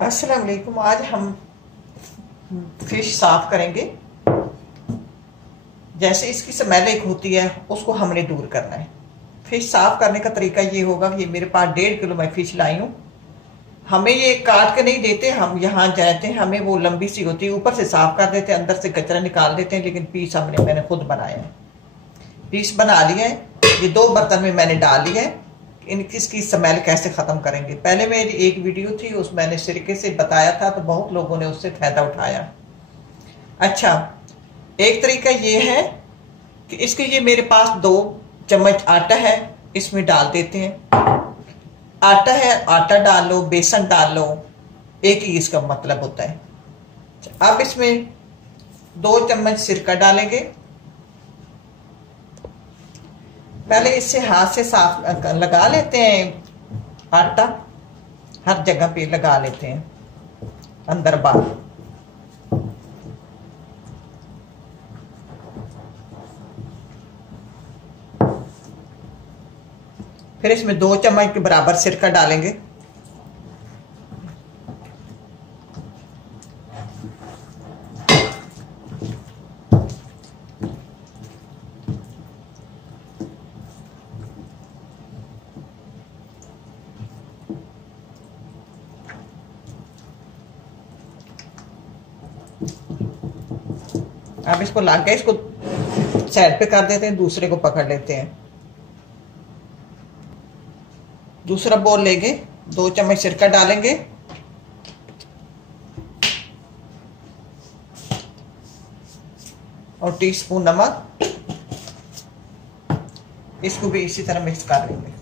अस्सलाम वालेकुम। आज हम फिश साफ करेंगे। जैसे इसकी स्मेल एक होती है उसको हमने दूर करना है। फिश साफ करने का तरीका ये होगा कि मेरे पास 1.5 किलो मैं फिश लाई हूँ। हमें ये काट के नहीं देते, हम यहाँ जाते हैं, हमें वो लंबी सी होती है, ऊपर से साफ कर देते हैं, अंदर से कचरा निकाल देते हैं। लेकिन पीस मैंने खुद बनाया है। पीस बना लिए हैं, ये 2 बर्तन में मैंने डाल लिया है। इसकी स्मेल कैसे ख़त्म करेंगे। पहले मेरी एक वीडियो थी, उस मैंने सिरके से बताया था, तो बहुत लोगों ने उससे फ़ायदा उठाया। अच्छा, एक तरीका ये है कि इसके ये मेरे पास 2 चम्मच आटा है, इसमें डाल देते हैं। आटा है, आटा डाल लो, बेसन डाल लो, एक ही इसका मतलब होता है। अब इसमें 2 चम्मच सिरका डालेंगे। पहले इससे हाथ से साफ लगा लेते हैं, आटा हर जगह पे लगा लेते हैं, अंदर बाहर। फिर इसमें 2 चम्मच के बराबर सिरका डालेंगे। अब इसको लाके इसको साइड पे कर देते हैं, दूसरे को पकड़ लेते हैं। दूसरा बोल लेंगे, 2 चम्मच सिरका डालेंगे, और टीस्पून नमक। इसको भी इसी तरह मिक्स कर लेंगे।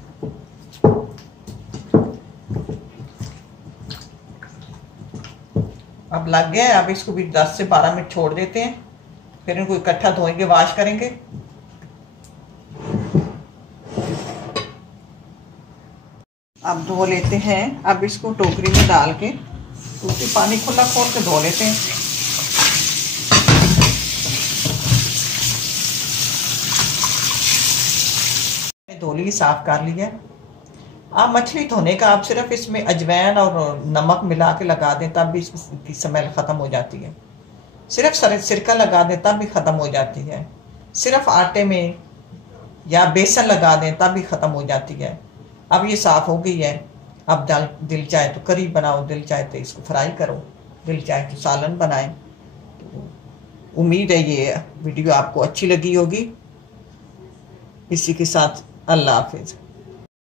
अब लग गया है, अब इसको भी 10 से 12 मिनट छोड़ देते हैं। फिर इनको इकट्ठा धोएंगे, वॉश करेंगे। अब धो लेते हैं। अब इसको टोकरी में डाल के उसी पानी खुला खोल के धो लेते हैं। धो ली, साफ कर लिया। आप मछली धोने का आप सिर्फ इसमें अजवाइन और नमक मिला के लगा दें, तब भी इसकी स्मेल ख़त्म हो जाती है। सिर्फ सिरका लगा दें तब भी ख़त्म हो जाती है। सिर्फ आटे में या बेसन लगा दें तब भी ख़त्म हो जाती है। अब ये साफ़ हो गई है। अब दिल चाहे तो करी बनाओ, दिल चाहे तो इसको फ्राई करो, दिल चाहे तो सालन बनाएं। उम्मीद है ये वीडियो आपको अच्छी लगी होगी। इसी के साथ अल्लाह हाफिज़।